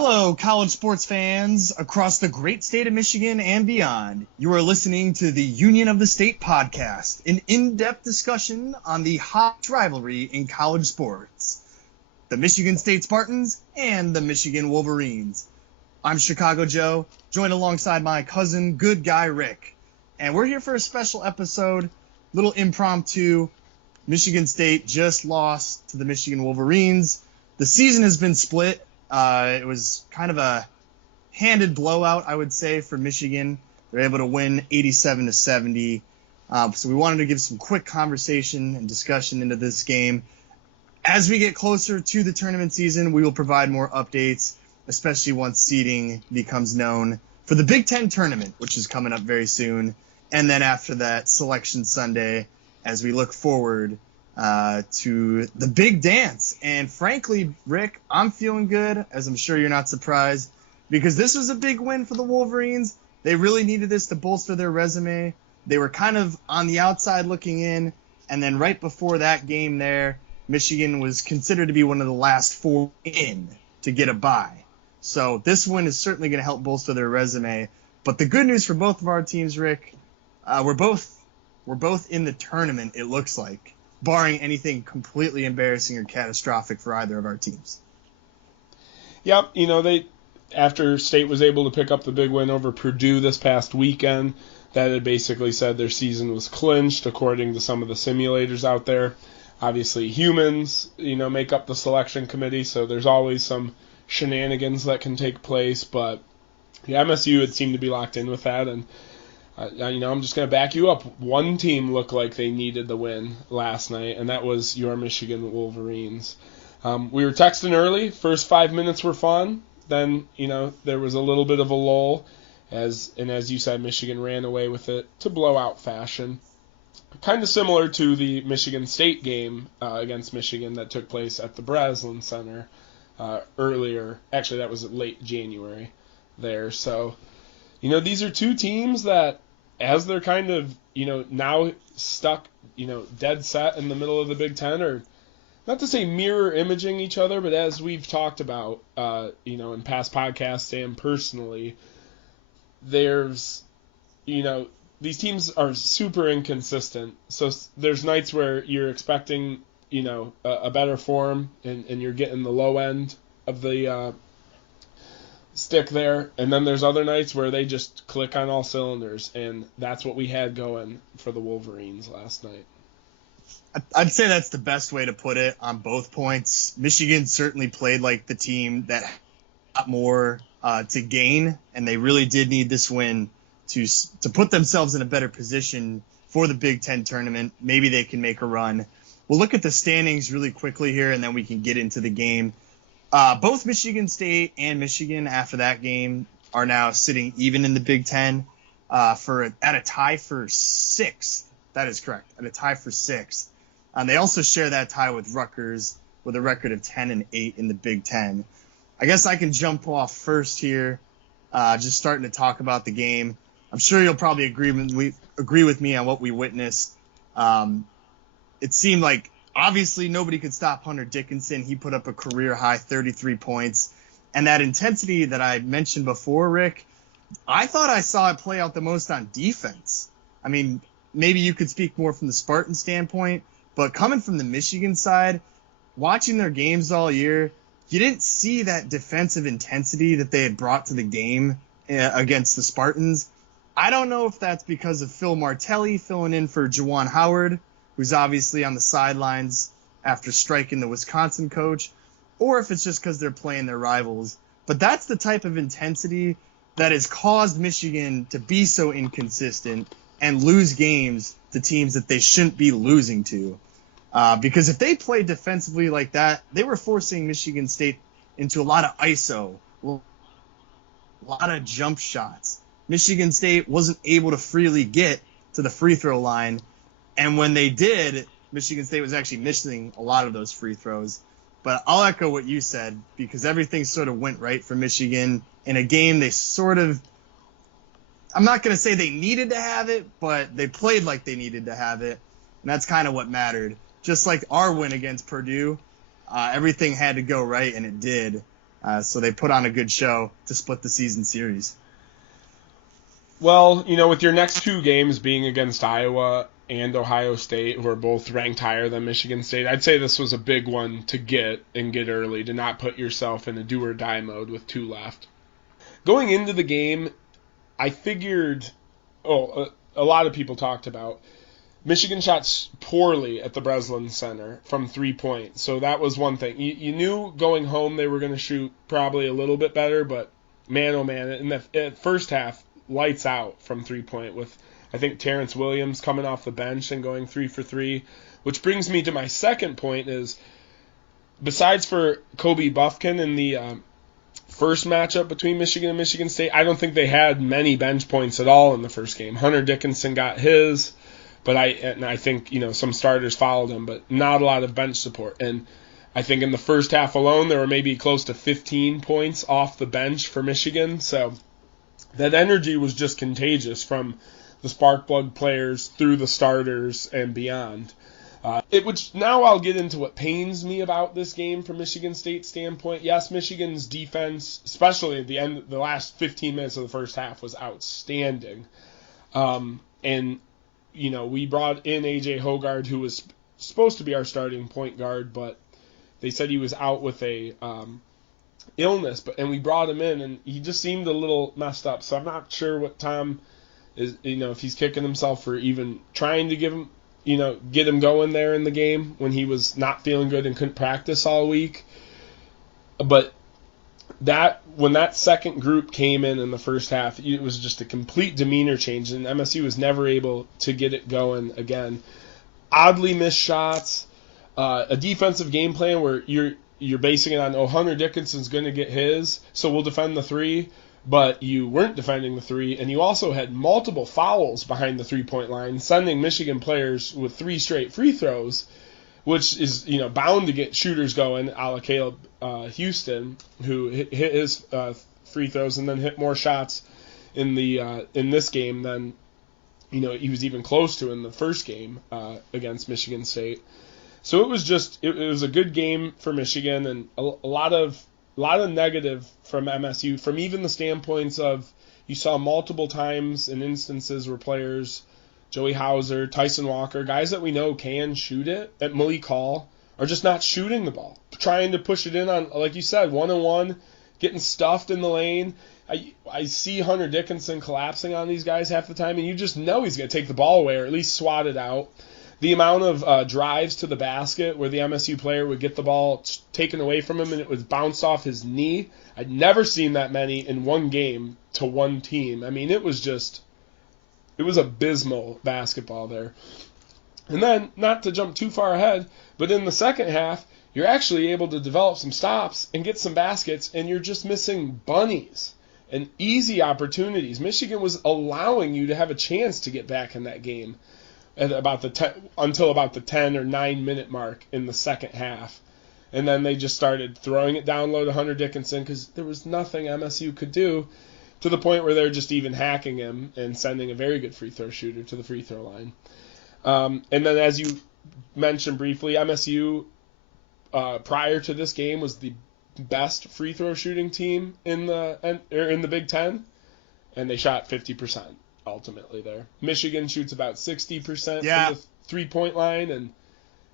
Hello, college sports fans across the great state of Michigan and beyond. You are listening to the Union of the State podcast, an in-depth discussion on the hot rivalry in college sports, the Michigan State Spartans and the Michigan Wolverines. I'm Chicago Joe, joined alongside my cousin, good guy Rick, and we're here for a special episode, little impromptu. Michigan State just lost to the Michigan Wolverines. The season has been split. It was kind of a handed blowout, I would say, for Michigan. They're able to win 87-70. So we wanted to give some quick conversation and discussion into this game. As we get closer to the tournament season, we will provide more updates, especially once seeding becomes known for the Big Ten tournament, which is coming up very soon. And then after that, Selection Sunday, as we look forward to the big dance. And frankly, Rick, I'm feeling good, as I'm sure you're not surprised, because this was a big win for the Wolverines. They really needed this to bolster their resume. They were kind of on the outside looking in, and then right before that game there, Michigan was considered to be one of the last four in to get a bye. So this win is certainly going to help bolster their resume. But the good news for both of our teams, Rick, we're both in the tournament, it looks like, barring anything completely embarrassing or catastrophic for either of our teams. Yep, after State was able to pick up the big win over Purdue this past weekend, that had basically said their season was clinched according to some of the simulators out there. Obviously, humans, make up the selection committee, so there's always some shenanigans that can take place, but the MSU had seemed to be locked in with that, and I'm just going to back you up. One team looked like they needed the win last night, and that was your Michigan Wolverines. We were texting early. First 5 minutes were fun. Then, there was a little bit of a lull. As you said, Michigan ran away with it to blowout fashion. Kind of similar to the Michigan State game against Michigan that took place at the Breslin Center earlier. Actually, that was late January there. So, these are two teams that, as they're kind of, now stuck, dead set in the middle of the Big Ten, or not to say mirror imaging each other, but as we've talked about, in past podcasts and personally, there's, these teams are super inconsistent. So there's nights where you're expecting, a better form and you're getting the low end of the stick there, and then there's other nights where they just click on all cylinders, and that's what we had going for the Wolverines last night. I'd say that's the best way to put it on both points. Michigan certainly played like the team that had more to gain, and they really did need this win to put themselves in a better position for the Big Ten tournament. Maybe they can make a run. We'll look at the standings really quickly here, and then we can get into the game. Both Michigan State and Michigan, after that game, are now sitting even in the Big Ten at a tie for sixth. That is correct, at a tie for sixth. They also share that tie with Rutgers with a record of 10-8 in the Big Ten. I guess I can jump off first here, just starting to talk about the game. I'm sure you'll probably agree with me on what we witnessed. It seemed like, obviously, nobody could stop Hunter Dickinson. He put up a career-high 33 points. And that intensity that I mentioned before, Rick, I thought I saw it play out the most on defense. I mean, maybe you could speak more from the Spartan standpoint, but coming from the Michigan side, watching their games all year, you didn't see that defensive intensity that they had brought to the game against the Spartans. I don't know if that's because of Phil Martelli filling in for Juwan Howard, who's obviously on the sidelines after striking the Wisconsin coach, or if it's just because they're playing their rivals. But that's the type of intensity that has caused Michigan to be so inconsistent and lose games to teams that they shouldn't be losing to. Because if they played defensively like that, they were forcing Michigan State into a lot of ISO, a lot of jump shots. Michigan State wasn't able to freely get to the free throw line, and when they did, Michigan State was actually missing a lot of those free throws. But I'll echo what you said, because everything sort of went right for Michigan in a game they sort of, I'm not going to say they needed to have it, but they played like they needed to have it, and that's kind of what mattered. Just like our win against Purdue, everything had to go right, and it did. So they put on a good show to split the season series. Well, with your next two games being against Iowa and Ohio State, who are both ranked higher than Michigan State, I'd say this was a big one to get early, to not put yourself in a do-or-die mode with two left. Going into the game, I figured, a lot of people talked about, Michigan shot poorly at the Breslin Center from 3-point, so that was one thing. You knew going home they were going to shoot probably a little bit better, but man, oh man, in the first half, lights out from 3-point with, I think, Terrence Williams coming off the bench and going 3 for 3, which brings me to my second point is, besides for Kobe Buffkin in the first matchup between Michigan and Michigan State, I don't think they had many bench points at all in the first game. Hunter Dickinson got his, but I think some starters followed him, but not a lot of bench support. And I think in the first half alone there were maybe close to 15 points off the bench for Michigan. So that energy was just contagious from the Sparkplug players through the starters and beyond. Now I'll get into what pains me about this game from Michigan State's standpoint. Yes, Michigan's defense, especially at the end, the last 15 minutes of the first half, was outstanding. And we brought in A.J. Hogard, who was supposed to be our starting point guard, but they said he was out with a illness. And we brought him in, and he just seemed a little messed up. So I'm not sure what Tom is, if he's kicking himself for even trying to get him going there in the game when he was not feeling good and couldn't practice all week. But when that second group came in the first half, it was just a complete demeanor change, and MSU was never able to get it going again. Oddly missed shots, a defensive game plan where you're basing it on, Hunter Dickinson's going to get his, so we'll defend the three, but you weren't defending the three, and you also had multiple fouls behind the three-point line, sending Michigan players with 3 straight free throws, which is bound to get shooters going, a la Caleb Houston, who hit his free throws and then hit more shots in this game than he was even close to in the first game against Michigan State. So it was a good game for Michigan, and a lot of negative from MSU, from even the standpoints of, you saw multiple times and instances where players, Joey Hauser, Tyson Walker, guys that we know can shoot it, at Malik Hall, are just not shooting the ball, trying to push it in on, like you said, one-on-one, getting stuffed in the lane. I see Hunter Dickinson collapsing on these guys half the time, and you just know he's going to take the ball away or at least swat it out. The amount of drives to the basket where the MSU player would get the ball taken away from him and it was bounced off his knee, I'd never seen that many in one game to one team. I mean, it was abysmal basketball there. And then, not to jump too far ahead, but in the second half, you're actually able to develop some stops and get some baskets, and you're just missing bunnies and easy opportunities. Michigan was allowing you to have a chance to get back in that game at until about the 10 or 9 minute mark in the second half. And then they just started throwing it down low to Hunter Dickinson because there was nothing MSU could do, to the point where they're just even hacking him and sending a very good free throw shooter to the free throw line. And then, as you mentioned briefly, MSU prior to this game was the best free throw shooting team in the Big Ten, and they shot 50% ultimately there. Michigan shoots about 60% from the 3-point line, and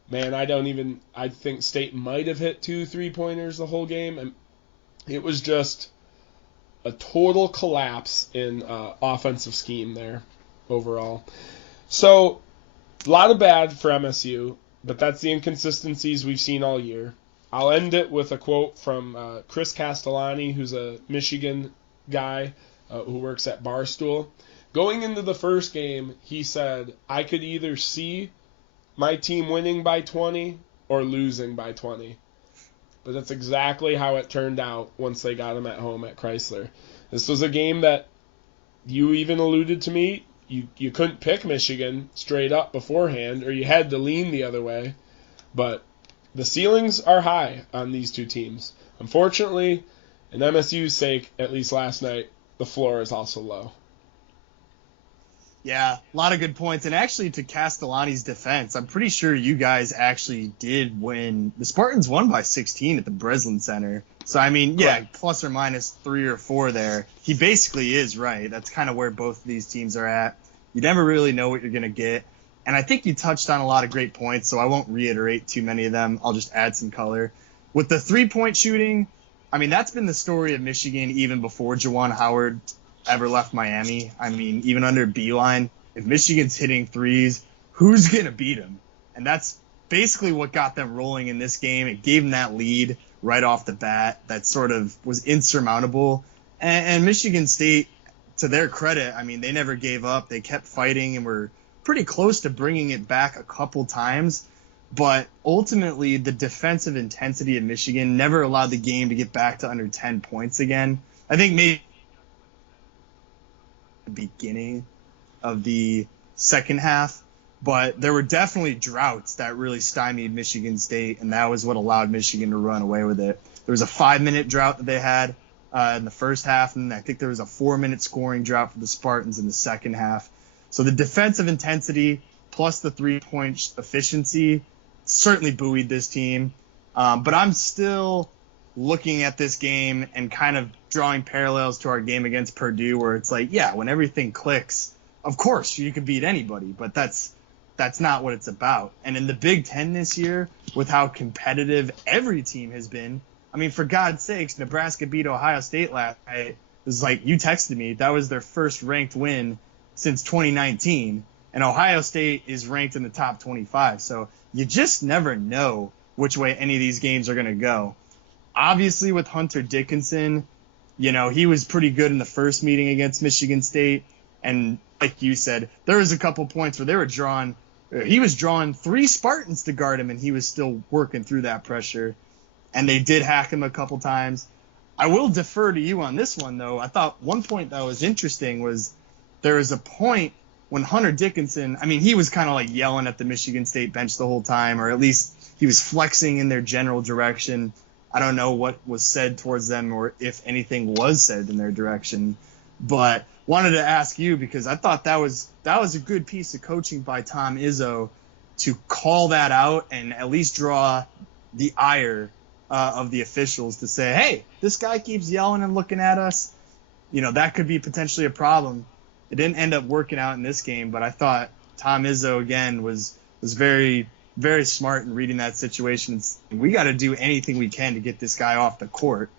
man, I think State might have hit 2 3-pointers the whole game, and it was just a total collapse in offensive scheme there overall. So, a lot of bad for MSU, but that's the inconsistencies we've seen all year. I'll end it with a quote from Chris Castellani, who's a Michigan guy who works at Barstool. Going into the first game, he said, I could either see my team winning by 20 or losing by 20. But that's exactly how it turned out once they got him at home at CHRYSLER. This was a game that you even alluded to me. You couldn't pick Michigan straight up beforehand, or you had to lean the other way. But the ceilings are high on these two teams. Unfortunately, in MSU's sake, at least last night, the floor is also low. Yeah, a lot of good points. And actually, to Castellani's defense, I'm pretty sure you guys actually did win. The Spartans won by 16 at the Breslin Center. So, I mean, yeah, Correct. plus or minus 3 or 4 there. He basically is right. That's kind of where both of these teams are at. You never really know what you're going to get. And I think you touched on a lot of great points, so I won't reiterate too many of them. I'll just add some color. With the three-point shooting, I mean, that's been the story of Michigan even before Juwan Howard ever left Miami. I mean, even under Beeline, if Michigan's hitting threes, who's going to beat them? And that's basically what got them rolling in this game. It gave them that lead right off the bat that sort of was insurmountable. And Michigan State, to their credit, I mean, they never gave up. They kept fighting and were pretty close to bringing it back a couple times. But ultimately, the defensive intensity of Michigan never allowed the game to get back to under 10 points again. I think maybe the beginning of the second half, but there were definitely droughts that really stymied Michigan State, and that was what allowed Michigan to run away with it. There was a 5-minute drought that they had in the first half, and I think there was a 4-minute scoring drought for the Spartans in the second half. So the defensive intensity plus the three-point efficiency certainly buoyed this team. But I'm still looking at this game and kind of drawing parallels to our game against Purdue, where it's like, yeah, when everything clicks, of course you can beat anybody, but that's not what it's about. And in the Big Ten this year, with how competitive every team has been, I mean, for God's sakes, Nebraska beat Ohio State last night. It was like, you texted me, that was their first ranked win since 2019, and Ohio State is ranked in the top 25. So you just never know which way any of these games are going to go. Obviously, with Hunter Dickinson, you know, he was pretty good in the first meeting against Michigan State. And like you said, there was a couple points where he was drawing 3 Spartans to guard him, and he was still working through that pressure. And they did hack him a couple times. I will defer to you on this one, though. I thought one point that was interesting was there was a point when Hunter Dickinson, I mean, he was kind of like yelling at the Michigan State bench the whole time, or at least he was flexing in their general direction. I don't know what was said towards them or if anything was said in their direction, but wanted to ask you because I thought that was a good piece of coaching by Tom Izzo to call that out and at least draw the ire of the officials to say, hey, this guy keeps yelling and looking at us. You know, that could be potentially a problem. It didn't end up working out in this game, but I thought Tom Izzo, again, was very, very smart in reading that situation. We got to do anything we can to get this guy off the court.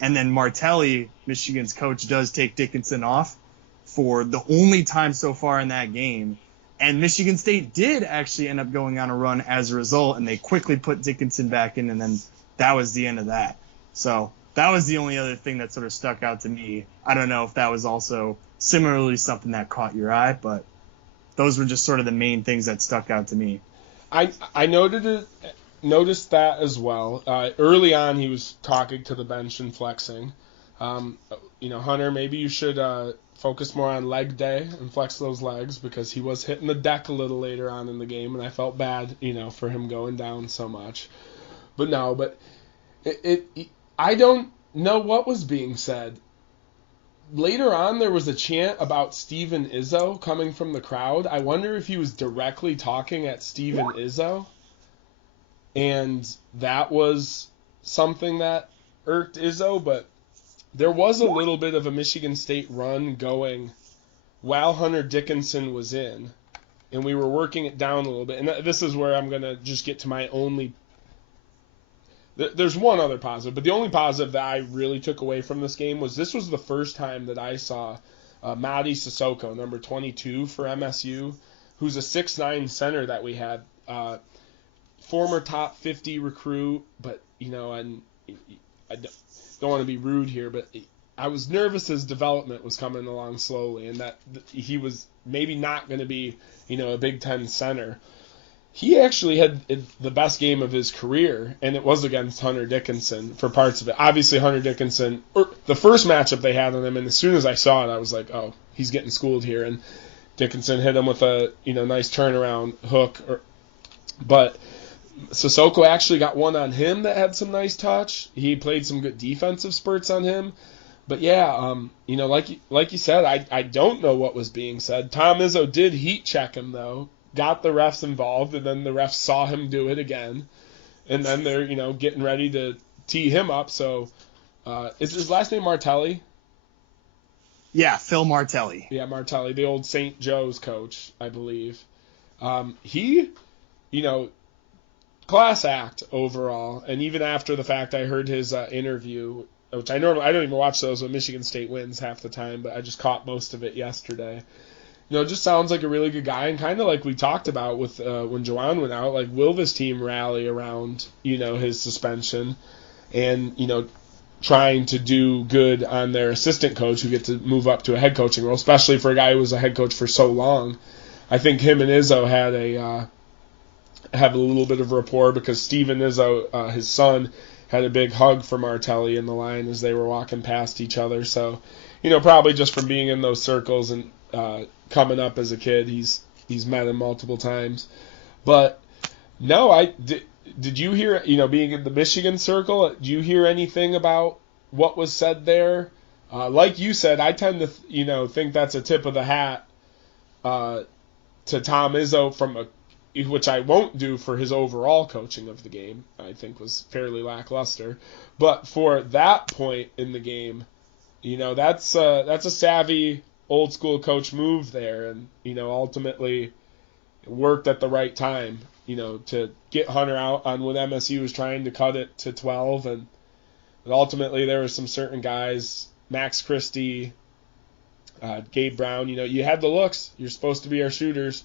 And then Martelli, Michigan's coach, does take Dickinson off for the only time so far in that game. And Michigan State did actually end up going on a run as a result, and they quickly put Dickinson back in, and then that was the end of that. So that was the only other thing that sort of stuck out to me. I don't know if that was also similarly something that caught your eye, but those were just sort of the main things that stuck out to me. I noticed that as well. Early on, he was talking to the bench and flexing. Hunter, maybe you should focus more on leg day and flex those legs, because he was hitting the deck a little later on in the game, and I felt bad, for him going down so much. But I don't know what was being said. Later on, there was a chant about Steven Izzo coming from the crowd. I wonder if he was directly talking at Steven Izzo, and that was something that irked Izzo, but there was a little bit of a Michigan State run going while Hunter Dickinson was in, and we were working it down a little bit. And this is where I'm going to just get to my only... There's one other positive, but the only positive that I really took away from this game was this was the first time that I saw Mady Sissoko, number 22 for MSU, who's a 6'9 center that we had, former top 50 recruit, but, and I don't want to be rude here, but I was nervous his development was coming along slowly, and that he was maybe not going to be, a Big Ten center. He actually had the best game of his career, and it was against Hunter Dickinson for parts of it. Obviously, Hunter Dickinson, the first matchup they had on him, and as soon as I saw it, I was like, oh, he's getting schooled here. And Dickinson hit him with a nice turnaround hook. But Sissoko actually got one on him that had some nice touch. He played some good defensive spurts on him. But yeah, like you said, I don't know what was being said. Tom Izzo did heat check him though, got the refs involved, and then the refs saw him do it again, and then they're getting ready to tee him up. So is his last name Martelli? Yeah, Phil Martelli. Yeah, Martelli, the old St. Joe's coach, I believe. He, class act overall, and even after the fact, I heard his interview, which I don't even watch those when Michigan State wins half the time, but I just caught most of it yesterday. Just sounds like a really good guy, and kind of like we talked about with when Juwan went out, like will this team rally around his suspension, and trying to do good on their assistant coach who get to move up to a head coaching role, especially for a guy who was a head coach for so long. I think him and Izzo have a little bit of rapport because Steven Izzo, his son, had a big hug for Martelli in the line as they were walking past each other. So, probably just from being in those circles and coming up as a kid, he's met him multiple times. But no, did you hear, being in the Michigan circle, did you hear anything about what was said there? Like you said, I tend to, think that's a tip of the hat to Tom Izzo which I won't do for his overall coaching of the game. I think was fairly lackluster. But for that point in the game, that's a savvy old school coach move there, and ultimately worked at the right time. To get Hunter out on when MSU was trying to cut it to 12, and ultimately there were some certain guys, Max Christie, Gabe Brown, you had the looks, you're supposed to be our shooters,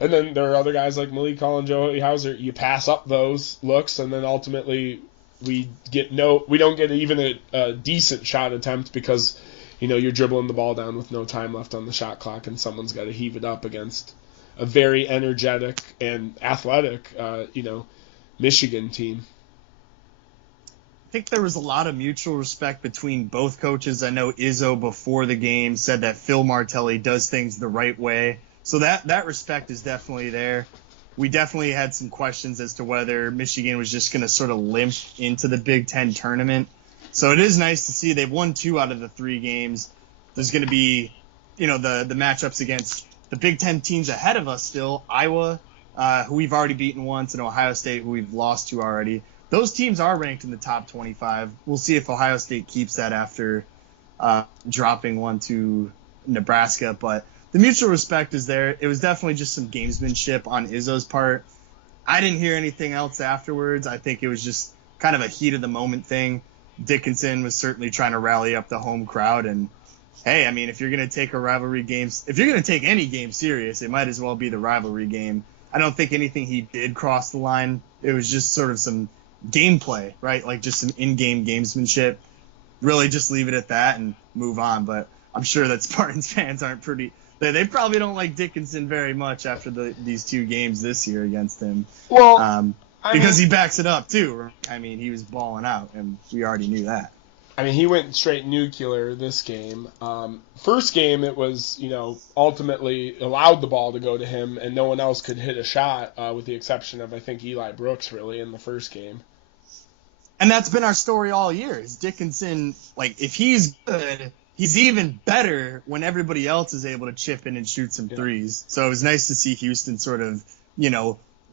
and then there are other guys like Malik Collin, Joey Hauser, you pass up those looks, and then ultimately we don't get even a decent shot attempt because you're dribbling the ball down with no time left on the shot clock, and someone's got to heave it up against a very energetic and athletic, Michigan team. I think there was a lot of mutual respect between both coaches. I know Izzo before the game said that Phil Martelli does things the right way. So that respect is definitely there. We definitely had some questions as to whether Michigan was just going to sort of limp into the Big Ten tournament. So it is nice to see they've won 2 out of the 3 games. There's going to be, the matchups against the Big Ten teams ahead of us still, Iowa, who we've already beaten once, and Ohio State, who we've lost to already. Those teams are ranked in the top 25. We'll see if Ohio State keeps that after dropping one to Nebraska. But the mutual respect is there. It was definitely just some gamesmanship on Izzo's part. I didn't hear anything else afterwards. I think it was just kind of a heat-of-the-moment thing. Dickinson was certainly trying to rally up the home crowd, and hey, I mean, if you're going to take a rivalry game, if you're going to take any game serious, it might as well be the rivalry game. I don't think anything he did cross the line. It was just sort of some gameplay, right? Like just some in-game gamesmanship. Really just leave it at that and move on. But I'm sure that Spartans fans aren't they probably don't like Dickinson very much after these 2 games this year against him. Well, because he backs it up too. Right? I mean, he was balling out, and we already knew that. I mean, he went straight nuclear this game. First game, it was, ultimately allowed the ball to go to him, and no one else could hit a shot, with the exception of, I think, Eli Brooks, really, in the first game. And that's been our story all year, is Dickinson, if he's good, he's even better when everybody else is able to chip in and shoot some threes. So it was nice to see Houston sort of,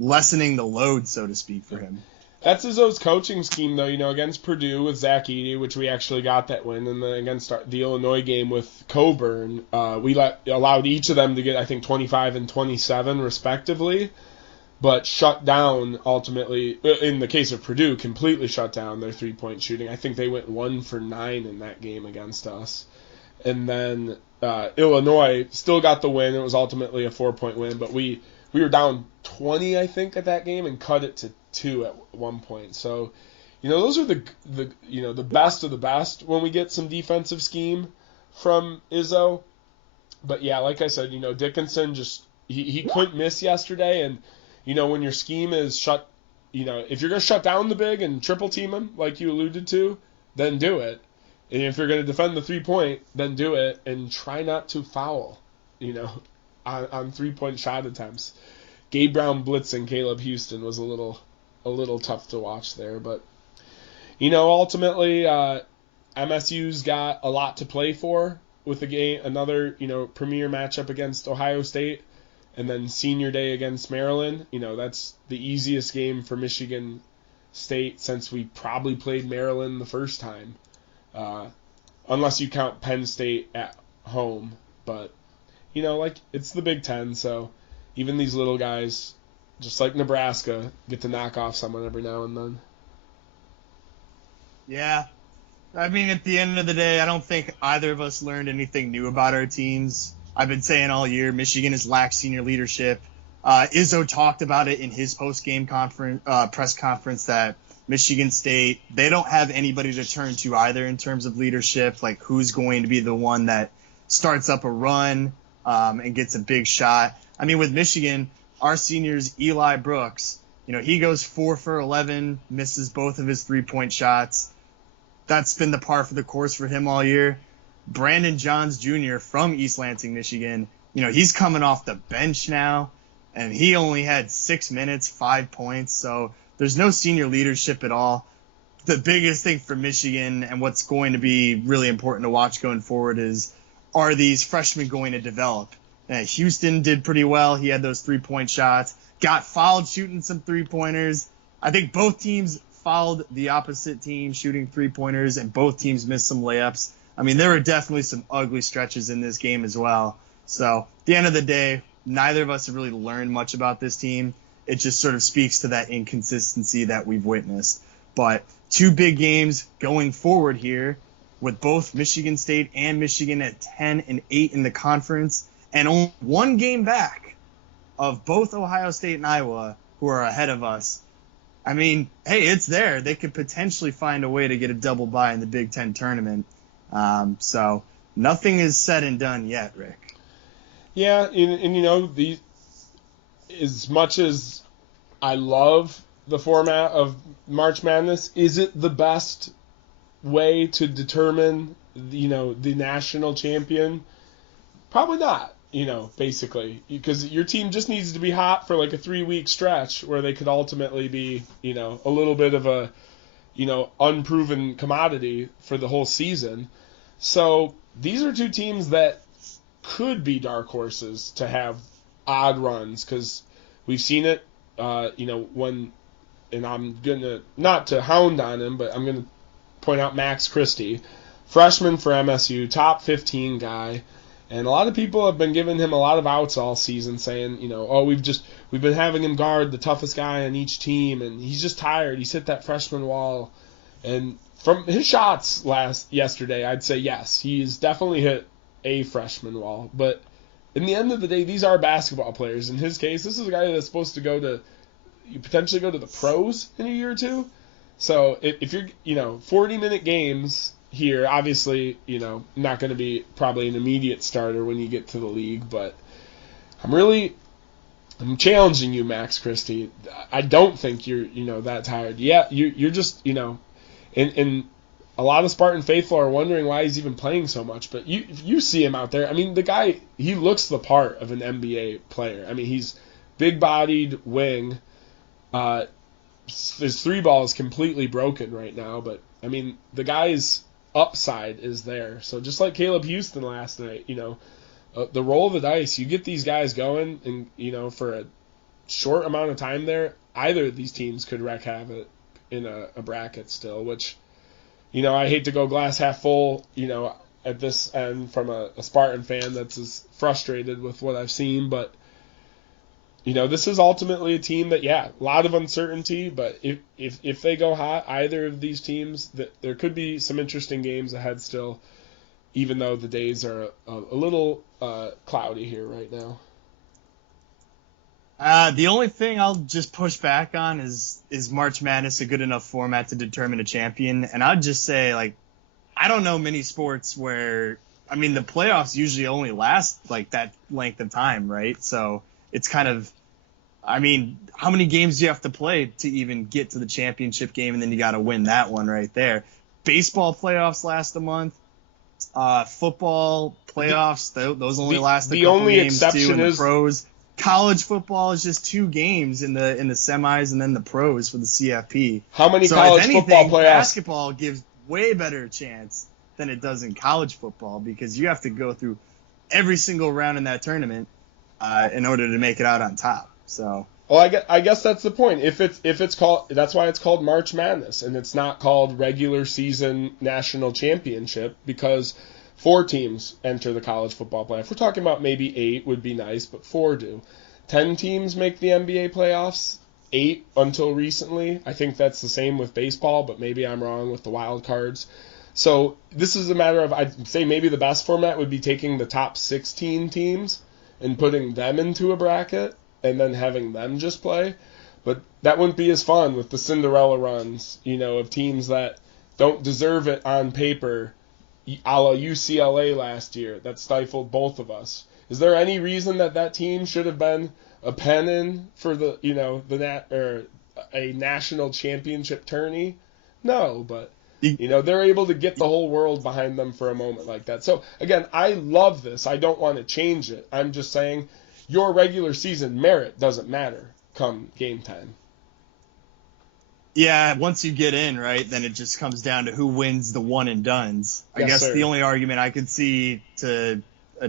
lessening the load, so to speak, for him. That's Izzo's coaching scheme, though, against Purdue with Zach Edey, which we actually got that win, and then against the Illinois game with Coburn, we allowed each of them to get, I think, 25 and 27, respectively, but shut down, ultimately, in the case of Purdue, completely shut down their three-point shooting. I think they went 1 for 9 in that game against us. And then Illinois still got the win. It was ultimately a 4-point win, but we were down 20, I think, at that game and cut it to 2 at one point. So, those are the best of the best when we get some defensive scheme from Izzo. But yeah, like I said, Dickinson just he couldn't miss yesterday, and when your scheme is shut, if you're going to shut down the big and triple team him like you alluded to, then do it. And if you're going to defend the 3-point, then do it, and try not to foul, on 3-point shot attempts. Gabe Brown blitzing Caleb Houston was a little tough to watch there, but ultimately MSU's got a lot to play for with the game, another, premier matchup against Ohio State, and then senior day against Maryland. That's the easiest game for Michigan State since we probably played Maryland the first time, unless you count Penn State at home. But, it's the Big Ten, so even these little guys, just like Nebraska, get to knock off someone every now and then. Yeah. I mean, at the end of the day, I don't think either of us learned anything new about our teams. I've been saying all year, Michigan has lacked senior leadership. Izzo talked about it in his post-game press conference that Michigan State, they don't have anybody to turn to either in terms of leadership, like who's going to be the one that starts up a run and gets a big shot. I mean, with Michigan, our seniors, Eli Brooks, he goes 4 for 11, misses both of his 3-point shots. That's been the par for the course for him all year. Brandon Johns Jr. from East Lansing, Michigan, he's coming off the bench now, and he only had 6 minutes, 5 points. So there's no senior leadership at all. The biggest thing for Michigan and what's going to be really important to watch going forward is, are these freshmen going to develop? Houston did pretty well. He had those 3-point shots, got fouled shooting some 3-pointers. I think both teams fouled the opposite team shooting 3-pointers, and both teams missed some layups. I mean, there were definitely some ugly stretches in this game as well. So at the end of the day, neither of us have really learned much about this team. It just sort of speaks to that inconsistency that we've witnessed. But 2 big games going forward here with both Michigan State and Michigan at 10-8 in the conference, and only 1 game back of both Ohio State and Iowa, who are ahead of us. I mean, hey, it's there. They could potentially find a way to get a double bye in the Big Ten tournament. So nothing is said and done yet, Rick. Yeah, and as much as I love the format of March Madness, is it the best way to determine, the national champion? Probably not. Basically, because your team just needs to be hot for like a 3-week stretch where they could ultimately be, a little bit of a, unproven commodity for the whole season. So these are 2 teams that could be dark horses to have odd runs, because we've seen it, when, and I'm going to, not to hound on him, but I'm going to point out Max Christie, freshman for MSU, top 15 guy. And a lot of people have been giving him a lot of outs all season, saying, we've been having him guard the toughest guy on each team, and he's just tired. He's hit that freshman wall. And from his shots yesterday, I'd say yes, he's definitely hit a freshman wall. But in the end of the day, these are basketball players. In his case, this is a guy that's supposed to potentially go to the pros in a year or 2. So if you're, 40-minute games here, obviously, not going to be probably an immediate starter when you get to the league, but I'm challenging you, Max Christie. I don't think you're, that tired. Yeah, you're just, and a lot of Spartan faithful are wondering why he's even playing so much, but you see him out there. I mean, the guy, he looks the part of an NBA player. I mean, he's big-bodied wing. His 3 ball is completely broken right now, but, I mean, the guy's upside is there. So just like Caleb Houston last night, the roll of the dice, you get these guys going, and, for a short amount of time there, either of these teams could wreak havoc in a bracket still, which, I hate to go glass half full, at this end from a Spartan fan that's as frustrated with what I've seen, but this is ultimately a team that, a lot of uncertainty, but if they go hot, either of these teams, there could be some interesting games ahead still, even though the days are a little cloudy here right now. The only thing I'll just push back on is March Madness a good enough format to determine a champion? And I'd just say, I don't know many sports where, the playoffs usually only last, that length of time, right? So it's kind of, how many games do you have to play to even get to the championship game, and then you got to win that one right there? Baseball playoffs last a month. Football playoffs, those only last a couple games too. And the pros. College football is just 2 games in the semis and then the pros for the CFP. How many college football playoffs? Basketball gives way better chance than it does in college football because you have to go through every single round in that tournament in order to make it out on top. So. Well, I guess that's the point. If it's called, that's why it's called March Madness, and it's not called regular season national championship because 4 teams enter the college football playoff. We're talking about maybe 8 would be nice, but 4 do. 10 teams make the NBA playoffs. 8 until recently. I think that's the same with baseball, but maybe I'm wrong with the wild cards. So this is a matter of, I'd say maybe the best format would be taking the top 16 teams and putting them into a bracket and then having them just play. But that wouldn't be as fun with the Cinderella runs, of teams that don't deserve it on paper, a la UCLA last year, that stifled both of us. Is there any reason that team should have been a pennant for the, a national championship tourney? No, but they're able to get the whole world behind them for a moment like that. So again, I love this. I don't want to change it. I'm just saying your regular season merit doesn't matter come game time. Yeah, once you get in, right, then it just comes down to who wins the one and dones. I guess the only argument I could see to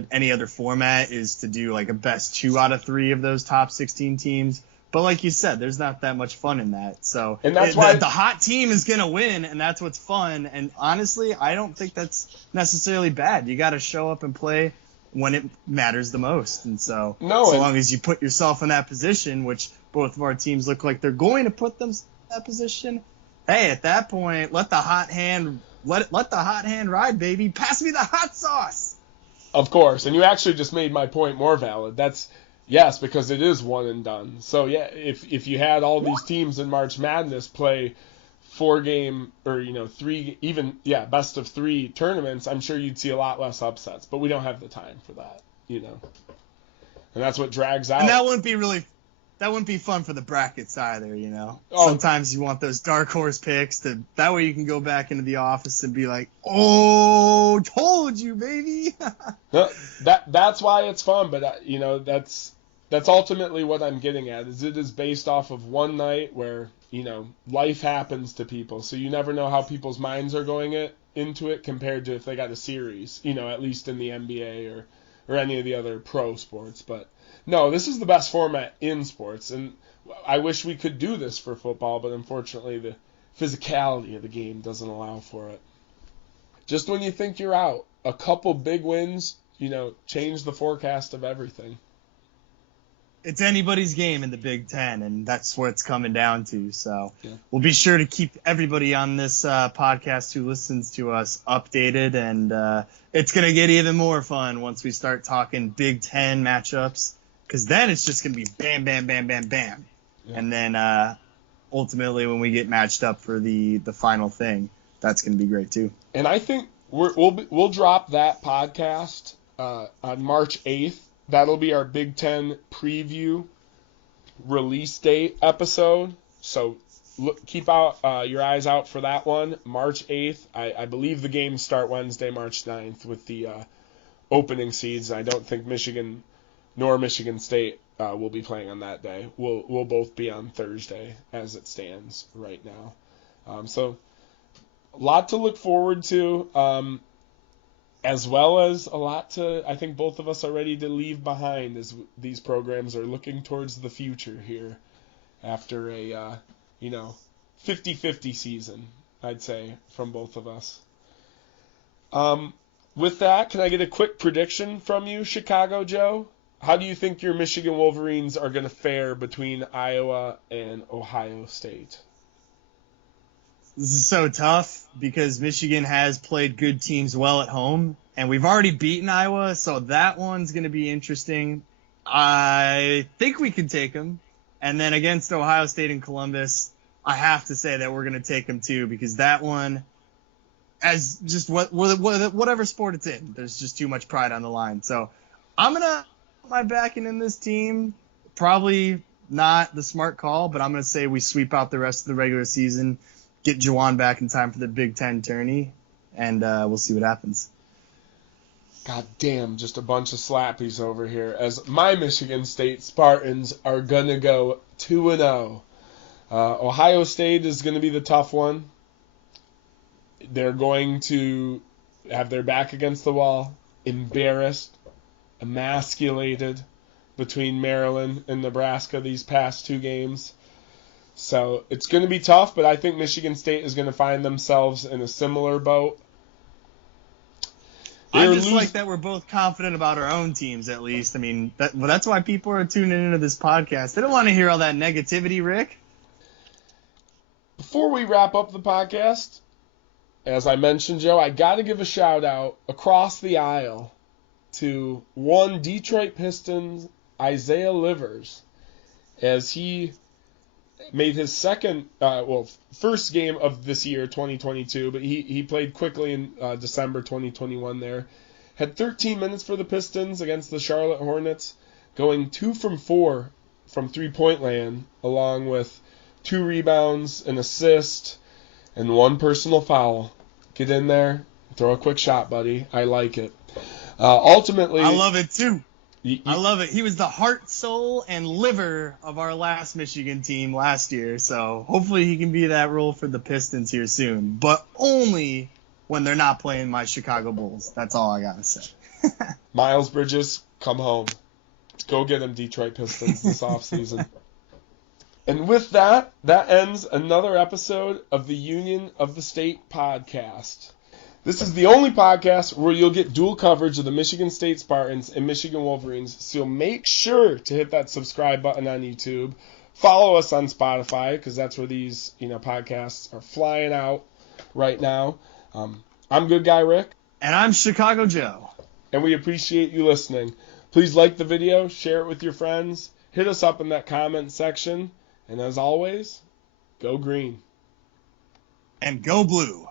any other format is to do like a best 2 out of 3 of those top 16 teams. But like you said, there's not that much fun in that. So and that's why the hot team is going to win, and that's what's fun. And honestly, I don't think that's necessarily bad. You got to show up and play when it matters the most. And so long as you put yourself in that position, which both of our teams look like they're going to put them in that position, hey, at that point, let the hot hand ride, baby. Pass me the hot sauce. Of course, and you actually just made my point more valid. Yes, because it is one and done. So yeah, if you had all these teams in March Madness play 4-game or 3, even best of 3 tournaments, I'm sure you'd see a lot less upsets. But we don't have the time for that, and that's what drags out. And that wouldn't be fun for the brackets either, Sometimes you want those dark horse picks that way you can go back into the office and be like, oh, told you, baby. That's why it's fun, but that's ultimately what I'm getting at. Is it is based off of one night where life happens to people, so you never know how people's minds are going into it compared to if they got a series, at least in the NBA or any of the other pro sports, but. No, this is the best format in sports, and I wish we could do this for football, but unfortunately the physicality of the game doesn't allow for it. Just when you think you're out, a couple big wins, change the forecast of everything. It's anybody's game in the Big Ten, and that's what it's coming down to. So We'll be sure to keep everybody on this podcast who listens to us updated, and it's going to get even more fun once we start talking Big Ten matchups. Because then it's just going to be bam, bam, bam, bam, bam. Yeah. And then ultimately when we get matched up for the final thing, that's going to be great too. And I think we'll drop that podcast on March 8th. That'll be our Big Ten preview release date episode. So keep your eyes out for that one. March 8th. I believe the games start Wednesday, March 9th with the opening seeds. I don't think Michigan nor Michigan State will be playing on that day. We'll both be on Thursday as it stands right now. So a lot to look forward to, as well as a lot to, I think both of us are ready to leave behind as these programs are looking towards the future here after a 50-50 season, I'd say, from both of us. With that, can I get a quick prediction from you, Chicago Joe? How do you think your Michigan Wolverines are going to fare between Iowa and Ohio State? This is so tough because Michigan has played good teams well at home, and we've already beaten Iowa, so that one's going to be interesting. I think we can take them. And then against Ohio State and Columbus, I have to say that we're going to take them too, because that one, as just whatever sport it's in, there's just too much pride on the line. So I'm going to put my backing in this team. Probably not the smart call, but I'm going to say we sweep out the rest of the regular season, get Juwan back in time for the Big Ten tourney, and we'll see what happens. God damn, just a bunch of slappies over here, as my Michigan State Spartans are going to go 2-0. Ohio State is going to be the tough one. they're going to have their back against the wall, embarrassed, emasculated between Maryland and Nebraska these past 2 games. So it's going to be tough, but I think Michigan State is going to find themselves in a similar boat. I just like that we're both confident about our own teams, at least. I mean, that's why people are tuning into this podcast. They don't want to hear all that negativity, Rick. Before we wrap up the podcast, as I mentioned, Joe, I got to give a shout out across the aisle to one Detroit Pistons, Isaiah Livers, as he made his first game of this year, 2022, but he played quickly in December 2021 there. Had 13 minutes for the Pistons against the Charlotte Hornets, going 2 from 4 from three-point land, along with 2 rebounds, an assist, and 1 personal foul. Get in there, throw a quick shot, buddy. I like it. Ultimately, I love it too. I love it. He was the heart, soul, and liver of our last Michigan team last year, so hopefully he can be that role for the Pistons here soon, but only when they're not playing my Chicago Bulls. That's all I got to say. Miles Bridges, come home. Go get him, Detroit Pistons, this offseason. And with that, that ends another episode of the Union of the State podcast. This is the only podcast where you'll get dual coverage of the Michigan State Spartans and Michigan Wolverines, so make sure to hit that subscribe button on YouTube. Follow us on Spotify, because that's where these podcasts are flying out right now. I'm Good Guy Rick. And I'm Chicago Joe. And we appreciate you listening. Please like the video, share it with your friends, hit us up in that comment section, and as always, go green. And go blue.